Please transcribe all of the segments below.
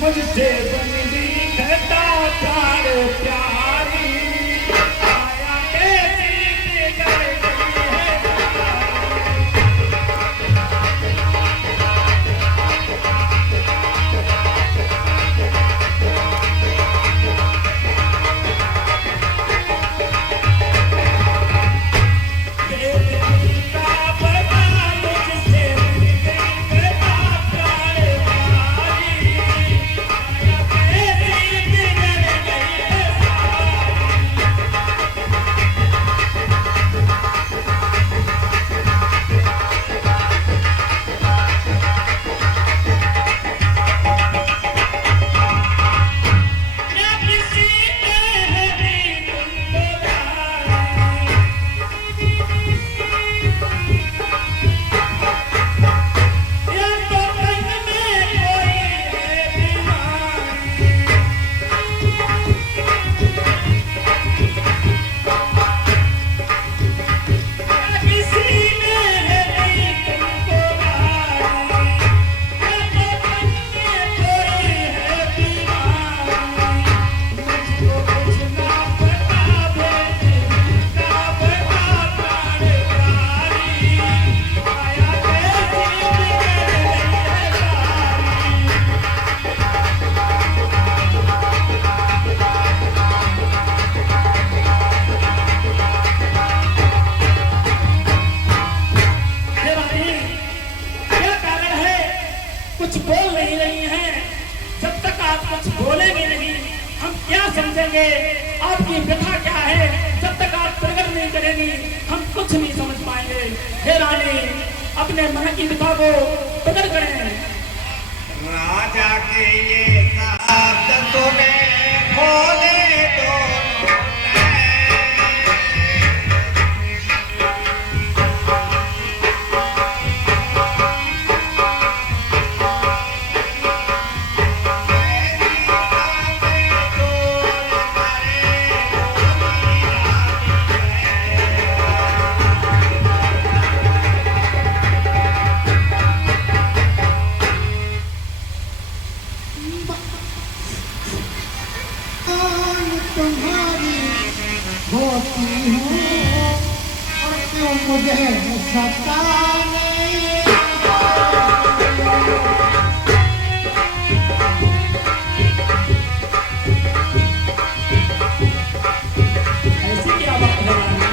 मुझसे बंदी कहता प्यार प्यारी आया कैसी गई है आपकी व्यथा क्या है? जब तक आप प्रकट नहीं करेंगी हम कुछ नहीं समझ पाएंगे। हे रानी, अपने मन की व्यथा को प्रकट करें। राजा के ये साथ तूने खोले तो मुझे सताने ऐसी क्या बात है रानी?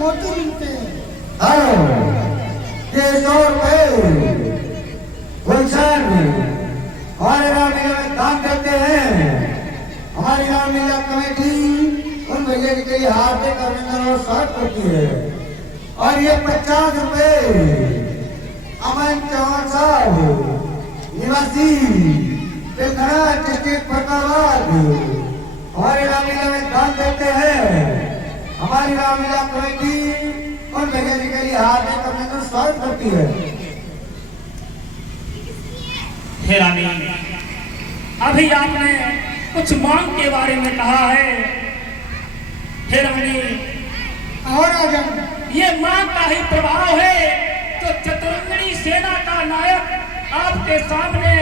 मोती मिलते हैं। हेलो, ये 100 रुपए गुलशन हमारे रामलीला में दान करते हैं। हमारी रामलीला कमेटी उन भैया के लिए हाथ से करने और साथ करती है। और ये 50 रुपए अमन चौहान साहब निवासी तेलखड़ा डिस्ट्रिक्ट फतेहाबाद हमारी रामलीला में दान देते हैं। हमारी रामलीला कमेटी उन भैया जी के लिए हाथ से करने और साथ करती है। हे रानी, अभी आपने कुछ मांग के बारे में कहा है। हे रानी, और राजा ये मांग का ही प्रभाव है तो चतुरंगनी सेना का नायक आपके सामने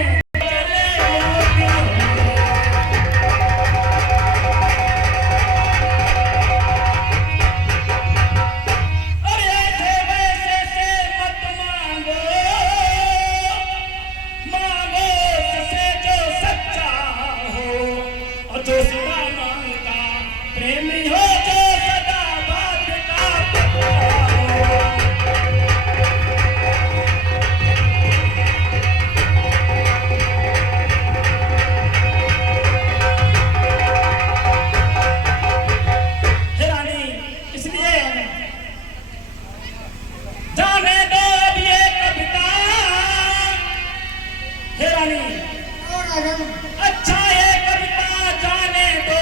अच्छा है कविता जाने दो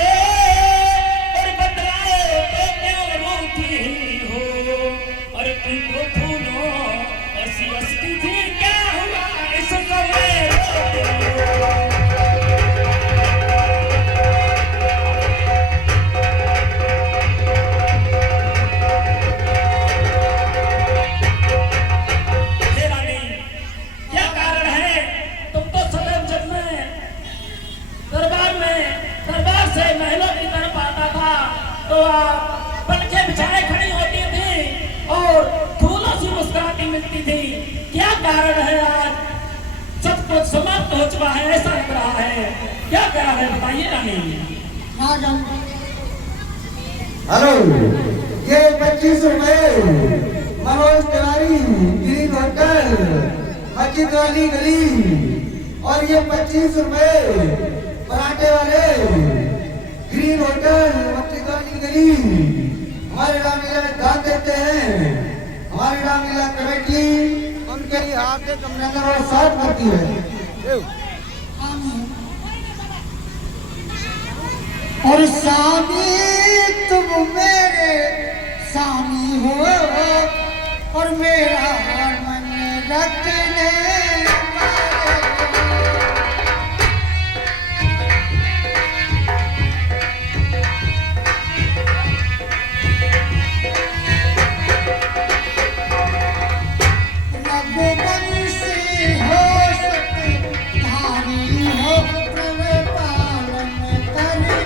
और बदलाओ तो क्यों रूठी हो और तुमको भूलो ऐसी हस्ती थी क्या हुआ इस समय क्या कारण है? तुम तो सदैव जब मैं दरबार से महलों की तरफ आता था तो आप पलके बिछाए खड़ी होती थी और फूलों सी मुस्कुराती मिलती थी। क्या कारण है? आज सब कुछ समाप्त हो चुका है ऐसा लग रहा है। क्या कारण है बताइए रानी। राजा हेलो, ये 25 रुपए मनोज तिवारी ग्रीन होटल मस्जिद वाली गली और ये 25 रुपए पराठे वाले ग्रीन होटल मस्जिद वाली गली हमारे रामलीला में दान देते हैं। हमारी रामलीला कमेटी उनके लिए हाथ से कमरे और साथ करती है। और स्वामी तुम मेरे स्वामी हो और मेरा मन रखने रघुवंशी हो सतधारी हो प्रभु पालन करने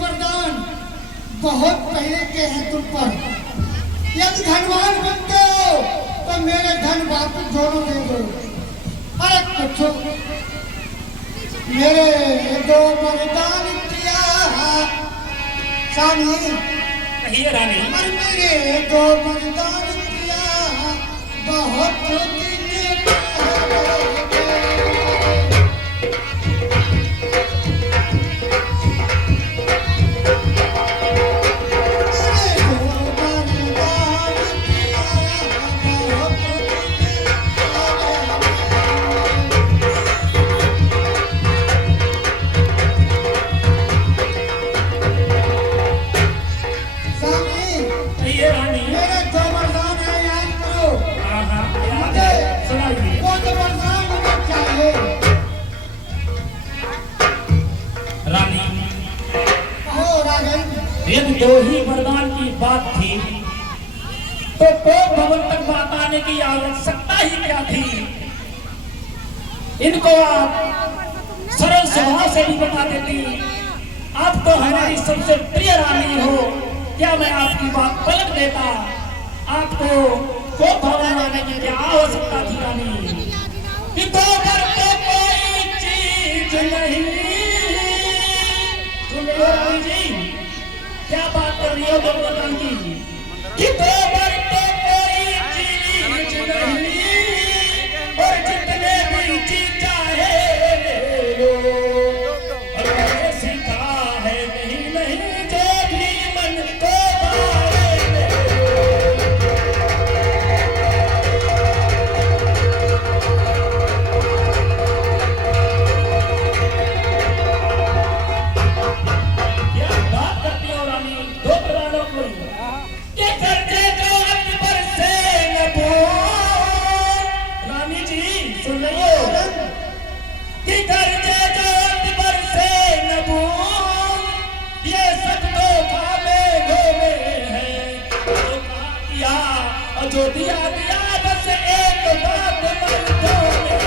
वरदान बहुत पहले के हैं तुम पर। यदि धनवान बनते हो तो मेरे धन वापस दोनों दे दो। अरे कुछ मेरे 2 वरदान दिया स्वामी। कहिए रानी। और मेरे 2 वरदान दिया बहुत दिन यदि 2 ही वरदान की बात थी तो भवन तक बात आने की आवश्यकता ही क्या थी। इनको आप सरल स्वभाव से भी बता देती। आप तो हमारी सबसे प्रिय रानी हो, क्या मैं आपकी बात पलट देता। आपको भवन आने की क्या आवश्यकता थी रानी। कि 2 वर तो कोई चीज नहीं। रानी जी क्या बात कर रही हो 2 वरदान की। कि 2 वर तो कोई चीज नहीं और जितने भी चीज चाहे ले लो। और मैंने सीखा है नहीं जो भी मन को भाए ले लो। क्या बात करती हो रानी 2 वरदानों को। कि करते जो अकबर से न बोल। रानी जी सुन रही हो। कि करते जो अकबर से न बोल। ये सब धोखा में धोवे है। धोखा किया और जो दिया बस एक बात मन धोवे।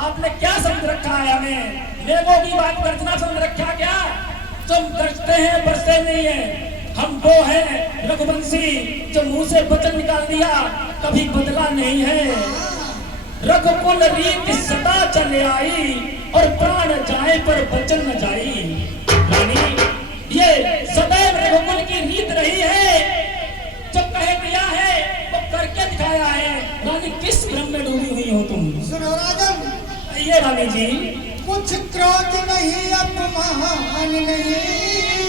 आपने क्या समझ रखा है हमें। लेवों की बात करना समझ रखा क्या। तुम करते हैं बरसते नहीं है। हम वो हैं रघुवंशी जो मुंह से वचन निकाल दिया कभी बदला नहीं है। रघुकुल रीत सदा चले आई और प्राण जाए पर वचन न जाई। रानी ये सदैव रघुकुल की रीत रही है। जो कह दिया है वो करके दिखाया है। रानी किस भ्रम में डूबी हुई हो तुम। सुनो राजन। ये रानी जी कुछ क्रोध नहीं अपमान नहीं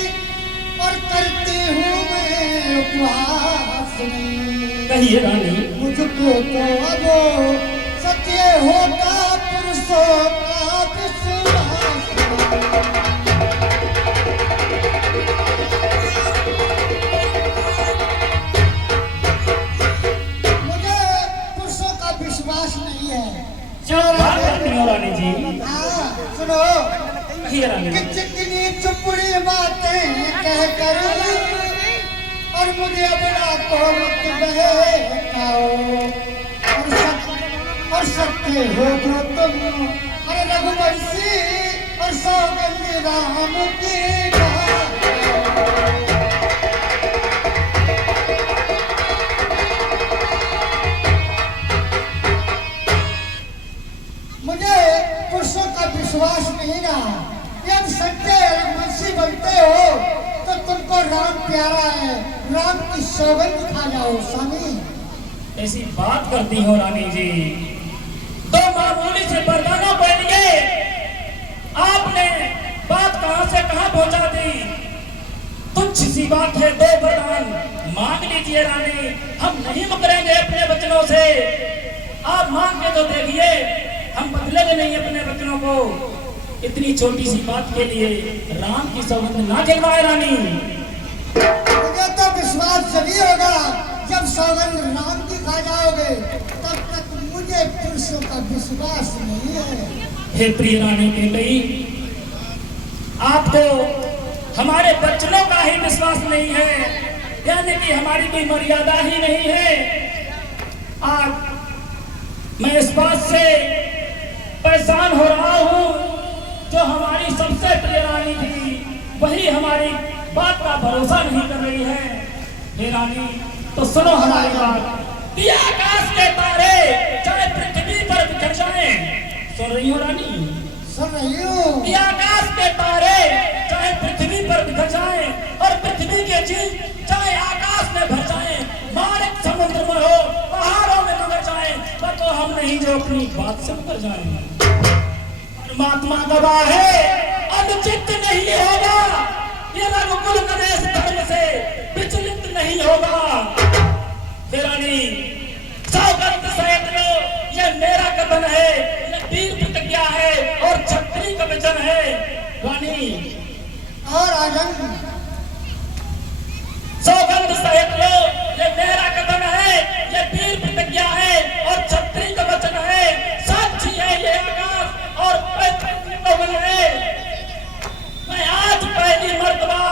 और करती हूँ मैं उपवास नहीं। कहिए रानी। मुझको तो अब सत्य होता पुरुषों का विश्वास नहीं। मुझे पुरुषों का विश्वास नहीं है। बात करती हो रानी जी। हाँ सुनो। कहिए रानी। कि चिकनी चुपड़ी बातें कह कर और मुझे अपना को मत बहकाओ। और सत्य हो जो तुम। अरे रघुवंशी और सौगंध राम की मुझे पुरुषों का विश्वास नहीं रहा। यदि सच्चे रघुवंशी बनते हो तो तुमको राम प्यारा है। राम की सौगंध खा जाओ स्वामी। ऐसी बात करती हो रानी जी। 2 मामूली से वरदानों के लिए आपने बात कहां से कहां पहुंचा दी। तुच्छ सी बात है 2 वरदान मांग लीजिए रानी। हम नहीं मुकरेंगे अपने वचनों से। आप मांग के तो देखिए हम बदलेंगे नहीं अपने वचनों को। इतनी छोटी सी बात के लिए राम की सौगंध ना खिलवाए रानी। मुझे तो विश्वास जभी होगा जब सौगंध राम की खा जाओगे। तब तक मुझे पुरुषों का विश्वास नहीं है। हे प्रिय रानी के लिए आपको हमारे वचनों का ही विश्वास नहीं है। यानी कि हमारी कोई मर्यादा ही नहीं है। आज मैं इस बात से परेशान हो रहा हूँ, जो हमारी सबसे प्रिय रानी थी वही हमारी बात का भरोसा नहीं कर रही है। हे रानी, तो सुनो हमारी बात। कि आकाश के तारे चाहे पृथ्वी पर बिखर जाएं, सुन रही हो रानी? सुन रही हूँ। कि आकाश के तारे चाहे पृथ्वी पर बिखर जाएं और पृथ्वी के जीव चाहे आकाश में भर जाएं, मालिक समुद्र में हो, पहाड़ों में मगर जाएं, पर तो हम नहीं जो अपनी बात से उतर जाएं। परमात्मा गवाह है, अनुचित नहीं होगा, ये रघुकुल नरेश धर्म से विचलित नहीं होगा। रानी, सौगंध सहित लो, ये मेरा कथन है, ये वीर प्रतिज्ञा है और क्षत्रिय का वचन है। रानी और आजम सौगंध सहित लो, ये मेरा कथन है, ये वीर प्रतिज्ञा है और क्षत्रिय का वचन है। साक्षी है ये आकाश और पवन है। मैं आज पहली मर्तबा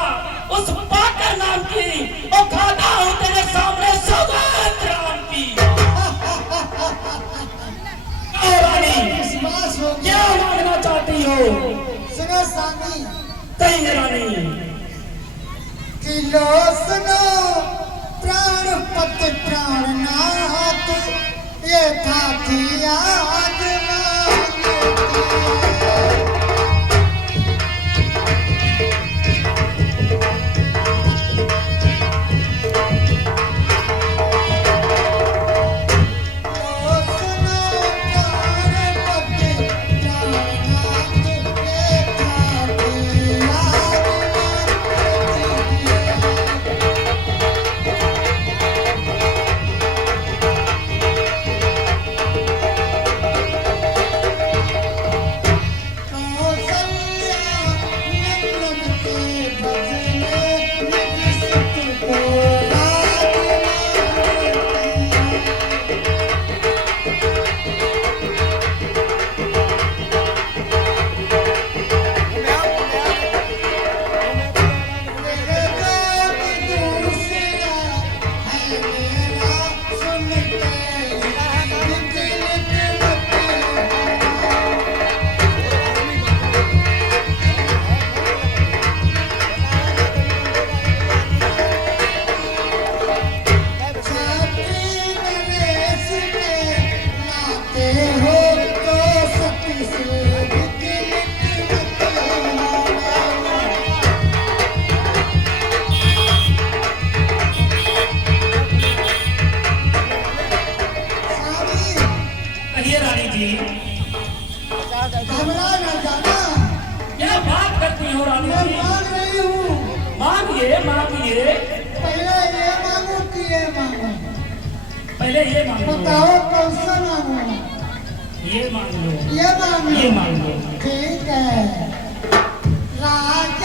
उस पाकर नाम की और खाता हूँ तेरे सामने सौगंध राम की। रानी, विश्वास हो क्या गया। मांगना चाहती हो? सुनो स्वामी, कहीं रानी। कि लो सुनो प्राणपति प्राणनाथ, ये था कि आज घबरा न जाना। क्या बात करती हो रानी मैं जी? मांग रही हूँ। मांगिए मांगिए, पहले ये मांगू कि ये मांगू? पहले ये मांग लो, बताओ कौन सा मांगू? ये मांग लो, ये मांग लो। ये मांग लो। ठीक है। राज